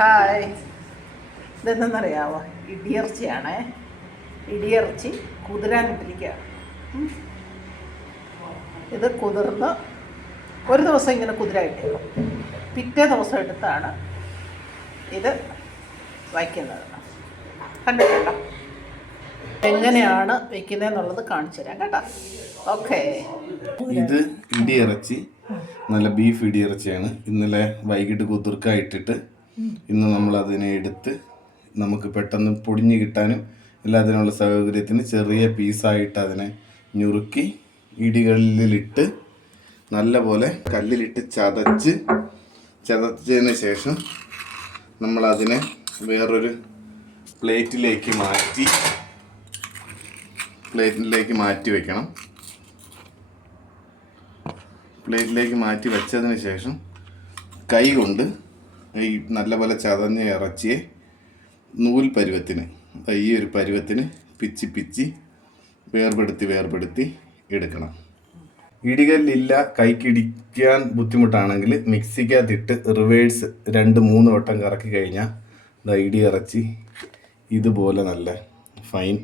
Hi, ഇതെന്തെന്നറിയാമോ? ഇടിയിറച്ചിയാണേ. ഇടിയിറച്ചി കുതിരാനിട്ടിരിക്കുകയാണ്. ഇത് കുതിർന്ന് ഒരു ദിവസം ഇങ്ങനെ കുതിരായിട്ടേക്കും. പിറ്റേ ദിവസം എടുത്താണ് ഇത് വയ്ക്കുന്നത്. കണ്ടിട്ടുണ്ടോ? എങ്ങനെയാണ് വയ്ക്കുന്നതെന്നുള്ളത് കാണിച്ചു തരാം കേട്ടോ. ഓക്കെ, ഇത് ഇടിയിറച്ചി, നല്ല ബീഫ് ഇടിയിറച്ചിയാണ്. ഇന്നലെ വൈകിട്ട് കുതിർക്കായിട്ടിട്ട് ഇന്ന് നമ്മൾ അതിനെ എടുത്ത് നമുക്ക് പെട്ടെന്ന് പൊടിഞ്ഞ് കിട്ടാനും എല്ലാത്തിനുള്ള സൗകര്യത്തിന് ചെറിയ പീസായിട്ട് അതിനെ ഞുറുക്കി ഇടികളിലിട്ട് നല്ലപോലെ കല്ലിലിട്ട് ചതച്ചതിന് ശേഷം നമ്മളതിനെ വേറൊരു പ്ലേറ്റിലേക്ക് മാറ്റി വയ്ക്കണം. പ്ലേറ്റിലേക്ക് മാറ്റി വെച്ചതിന് ശേഷം കൈ കൊണ്ട് ഈ നല്ലപോലെ ചതഞ്ഞ ഇറച്ചിയെ നൂൽ പരുവത്തിന്, ഈ ഒരു പരുവത്തിന് പിച്ചി വേർപെടുത്തി എടുക്കണം. ഇടികല്ലില്ല, കൈക്കിടിക്കാൻ ബുദ്ധിമുട്ടാണെങ്കിൽ മിക്സിക്കകത്തിട്ട് റിവേഴ്സ് 2-3 വട്ടം കറക്കി കഴിഞ്ഞാൽ ഇടിയിറച്ചി ഇതുപോലെ നല്ല ഫൈൻ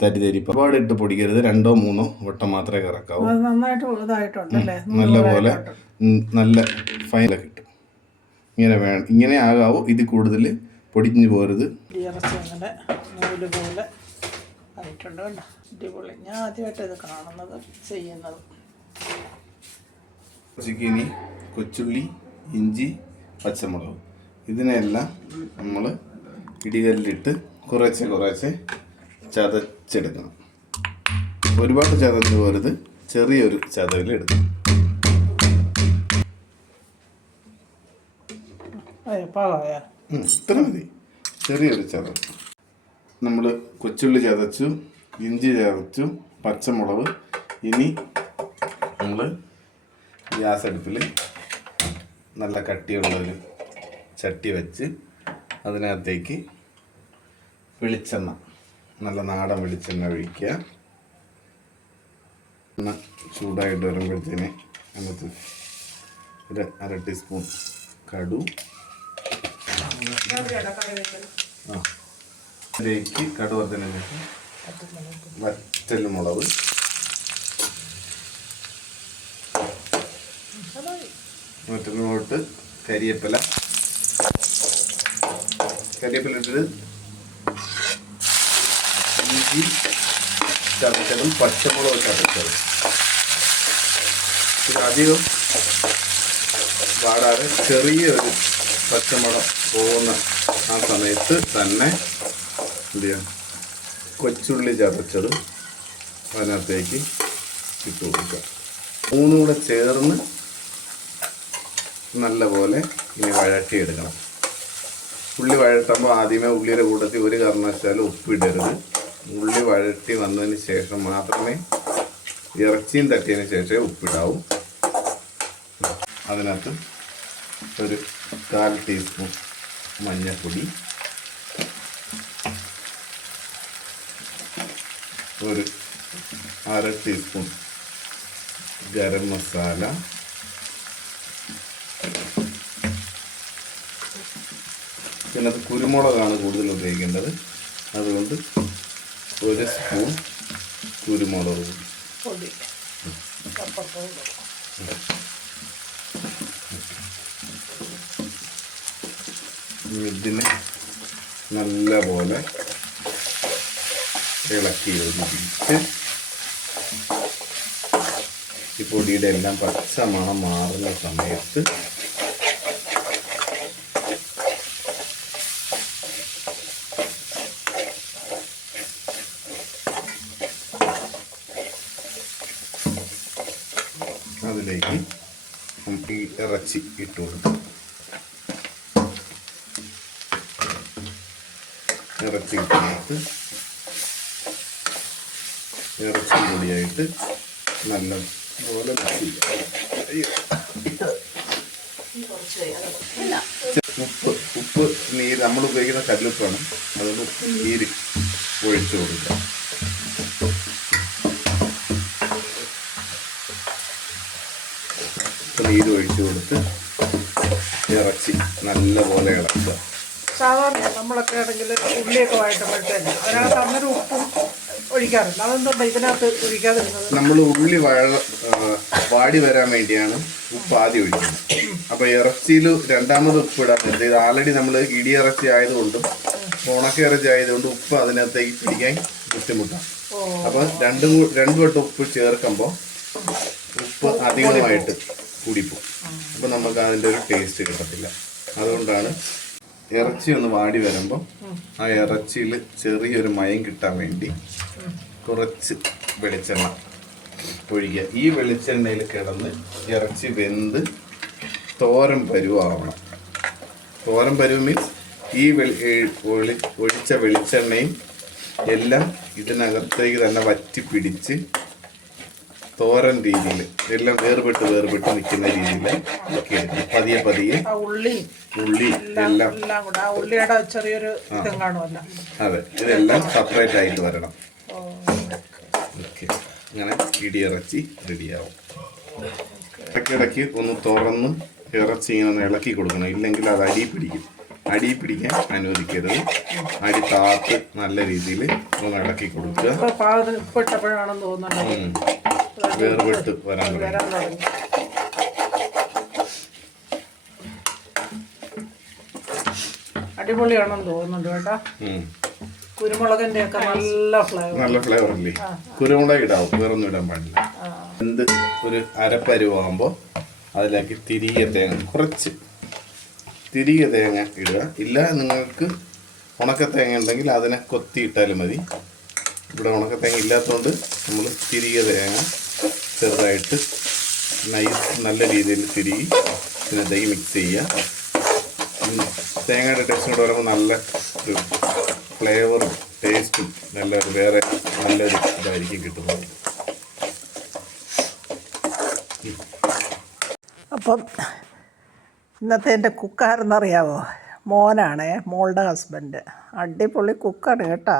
തരിതരിപ്പ്. ഒരുപാട് ഇട്ട് പൊടിക്കരുത്, 2-3 വട്ടം മാത്രമേ കറക്കാവൂ. നല്ലപോലെ നല്ല ഫൈനൽ കിട്ടും. ഇങ്ങനെ ആകാവൂ, ഇത് കൂടുതൽ പൊടിഞ്ഞു പോരുത്. ഇറച്ചി അങ്ങനെ നൂല് പോലെ ആയിട്ടുണ്ട് കേട്ടോ. അടിപൊളി. ഞാൻ ആദ്യമായിട്ട് ഇത് കാണുന്നത്, ചെയ്യുന്നത്. ഇനി കൊച്ചുള്ളി, ഇഞ്ചി, പച്ചമുളക് ഇതിനെല്ലാം നമ്മൾ ഇടികല്ലിട്ട് കുറേശ്ശെ ചതച്ചെടുക്കണം. ഒരുപാട് ചതഞ്ഞ് പോരുത്, ചെറിയൊരു ചതവിലെടുക്കണം. ഇത്ര മതി, ചെറിയൊരു ചതവ്. നമ്മൾ കൊച്ചുള്ളി ചതച്ചു, ഇഞ്ചി ചതച്ചു, പച്ചമുളക്. ഇനി നമ്മൾ ഗ്യാസ് അടുപ്പിൽ നല്ല കട്ടിയുള്ളൊരു ചട്ടി വെച്ച് അതിനകത്തേക്ക് വെളിച്ചെണ്ണ, നല്ല നാടൻ വെളിച്ചെണ്ണ ഒഴിക്കുക. എണ്ണ ചൂടായിട്ട് വരുമ്പോഴത്തേന് അതിനകത്ത് ഒരു 1/2 ടീസ്പൂൺ കടു, അതിലേക്ക് കടുവത്തിന് ശേഷം വറ്റൽമുളക്, വറ്റൽമുളകിട്ട് കരിവേപ്പില ഇട്ടിട്ട് ഇഞ്ചി ചതച്ചതും പച്ചമുളക് ചതച്ചതും. ഇത് അധികം പാടാതെ ചെറിയൊരു പച്ചമുളക് പോകുന്ന ആ സമയത്ത് തന്നെ എന്ത് ചെയ്യാം, കൊച്ചുള്ളി ചതച്ചതും അതിനകത്തേക്ക് ഇട്ട് കൊടുക്കുക. 3 കൂടെ ചേർന്ന് നല്ലപോലെ ഇനി വഴറ്റിയെടുക്കണം. ഉള്ളി വഴട്ടുമ്പോൾ ആദ്യമേ ഉള്ളിയുടെ കൂട്ടത്തിൽ ഒരു കാരണവശാലും ഉപ്പിടരുത്. ഉള്ളി വഴറ്റി വന്നതിന് ശേഷം മാത്രമേ ഇറച്ചിയും തട്ടിയതിന് ശേഷമേ ഉപ്പിടാവൂ. അതിനകത്ത് ഒരു 1/4 ടീസ്പൂൺ മഞ്ഞൾപ്പൊടി, ഒരു 1/2 ടീസ്പൂൺ ഗരം മസാല, ഇതിനകത്ത് കുരുമുളകാണ് കൂടുതൽ ഉപയോഗിക്കേണ്ടത്. അതുകൊണ്ട് 1 സ്പൂൺ കുരുമുളക് പൊടി. ഇതിനെ നല്ലപോലെ ഇളക്കി യോജിപ്പിച്ച് ഈ പൊടിയുടെ എല്ലാം പച്ച മണം മാറുന്ന സമയത്ത് അതിലേക്ക് നമുക്ക് ഈ ഇറച്ചി ഇട്ട് കൊടുക്കും. ഇറച്ചി ഇട്ടിട്ട് ഇറച്ചി പൊടിയായിട്ട് നല്ല പോലെ ഉപ്പ് നീര് നമ്മൾ ഉപയോഗിക്കുന്ന കല്ലുപ്പാണ്, അതുകൊണ്ട് നീര് ഒഴിച്ചു കൊടുക്കാം. നീര് ഒഴിച്ചു കൊടുത്ത് ഇറച്ചി നല്ലപോലെ ഇളക്കുക. സാധാരണ നമ്മളൊക്കെ ആണെങ്കിൽ ഉള്ളിയൊക്കെ വഴറ്റുമ്പോഴത്തേന് അതിനകത്ത് അന്നേരം ഉപ്പും ഒഴിക്കാറില്ല. അതെന്തുകൊണ്ട് ഇതിനകത്ത് ഒഴിക്കാതിരുന്നത്? നമ്മൾ ഉള്ളി വാടി വരാൻ വേണ്ടിയാണ് ഉപ്പ് ആദ്യം ഒഴിക്കുന്നത്. അപ്പോൾ ഇറച്ചിയിൽ രണ്ടാമത് ഉപ്പ് ഇടാൻ പറ്റില്ല. ഇത് ആൾറെഡി നമ്മൾ ഇടിയിറച്ചി ആയതുകൊണ്ടും ഉണക്ക ഇറച്ചി ആയതുകൊണ്ട് ഉപ്പ് അതിനകത്തേക്ക് പിടിക്കാൻ ബുദ്ധിമുട്ടാണ്. അപ്പോൾ രണ്ടു വട്ടം ഉപ്പ് ചേർക്കുമ്പോൾ ഉപ്പ് അധികമായിട്ട് കൂടിപ്പോകും. അപ്പോൾ നമുക്ക് അതിൻ്റെ ഒരു ടേസ്റ്റ് കിട്ടത്തില്ല. അതുകൊണ്ടാണ് ഇറച്ചി ഒന്ന് വാടി വരുമ്പോൾ ആ ഇറച്ചിയിൽ ചെറിയൊരു മയം കിട്ടാൻ വേണ്ടി കുറച്ച് വെളിച്ചെണ്ണ ഒഴിക്കുക. ഈ വെളിച്ചെണ്ണയിൽ കിടന്ന് ഇറച്ചി വെന്ത് തോരൻ പരുവാവണം. തോരൻ പരുവ് മീൻസ് ഈ ഒഴിച്ച വെളിച്ചെണ്ണയും എല്ലാം ഇതിനകത്തേക്ക് തന്നെ വറ്റി പിടിച്ച് തോരൻ രീതിയിൽ എല്ലാം വേർപെട്ട് നിൽക്കുന്ന രീതിയിൽ പതിയെ ഉള്ളി എല്ലാം അതെ ഇതെല്ലാം സെപ്പറേറ്റ് ആയിട്ട് വരണം. ഓക്കെ, അങ്ങനെ ഇടിയിറച്ചി റെഡിയാവും. ഇടയ്ക്കിടയ്ക്ക് ഒന്ന് തുറന്ന് ഇറച്ചി ഇങ്ങനെ ഇളക്കി കൊടുക്കണം, ഇല്ലെങ്കിൽ അത് അടി പിടിക്കാൻ അനുവദിക്കരുത്. അടി താത്ത് നല്ല രീതിയിൽ ഒന്ന് ഇളക്കി കൊടുക്കുക. വേർപെട്ട് വരാൻ തുടങ്ങി. അടിപൊളിയാണെന്ന് തോന്നുന്നുണ്ട് കേട്ടോ. കുരുമുളകിന്റെ ഒക്കെ നല്ല ഫ്ലേവർ അല്ലേ? കുരുമുളക് ഇടാവും, വേറൊന്നും ഇടാൻ പാടില്ല. എന്ത് ഒരു അരപ്പരുവാകുമ്പോൾ അതിലേക്ക് കുറച്ച് തിരികെ തേങ്ങ ഇടുക. ഇല്ല നിങ്ങൾക്ക് ഉണക്കത്തേങ്ങ ഉണ്ടെങ്കിൽ അതിനെ കൊത്തിയിട്ടാലും മതി. ഇവിടെ ഉണക്കത്തേങ്ങ ഇല്ലാത്തതുകൊണ്ട് നമ്മൾ തിരികെ തേങ്ങ ചെറുതായിട്ട് നല്ല രീതിയിൽ തിരികെ ഇതിനകത്തേക്ക് മിക്സ് ചെയ്യുക. തേങ്ങയുടെ ടേസ്റ്റ് കൂടെ വരുമ്പോൾ നല്ല ഒരു ഫ്ലേവറും ടേസ്റ്റും നല്ലൊരു ഇതായിരിക്കും കിട്ടുന്നത്. അപ്പം ഇന്നത്തെ എൻ്റെ കുക്കാരെന്നറിയാമോ? മോളുടെ ഹസ്ബൻഡ് അടിപൊളി കുക്കാണ് കേട്ടോ.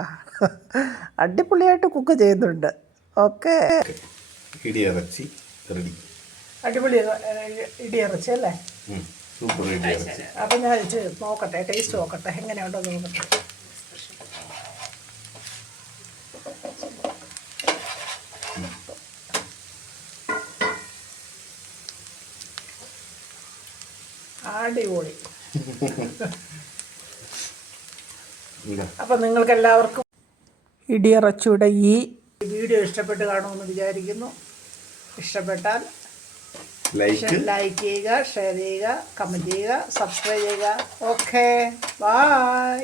അടിപൊളിയായിട്ട് കുക്ക് ചെയ്യുന്നുണ്ട്. ഓക്കെ, ഇടിയിറച്ചി റെഡി. അടിപൊളി ഇടിയിറച്ചി അല്ലേ? സൂപ്പർ ഇടിയിറച്ചി. അപ്പം ഞാൻ നോക്കട്ടെ, ടേസ്റ്റ് നോക്കട്ടെ എങ്ങനെയുണ്ടോ നോക്കട്ടെ. അടിപൊളി. അപ്പം നിങ്ങൾക്ക് എല്ലാവർക്കും ഇടിയിറച്ചിയുടെ ഈ വീഡിയോ ഇഷ്ടപ്പെട്ട് കാണുമെന്ന് വിചാരിക്കുന്നു. ഇഷ്ടപ്പെട്ടാൽ ലൈക്ക് ചെയ്യുക, ഷെയർ ചെയ്യുക, കമൻറ്റ് ചെയ്യുക, സബ്സ്ക്രൈബ് ചെയ്യുക. Okay, by.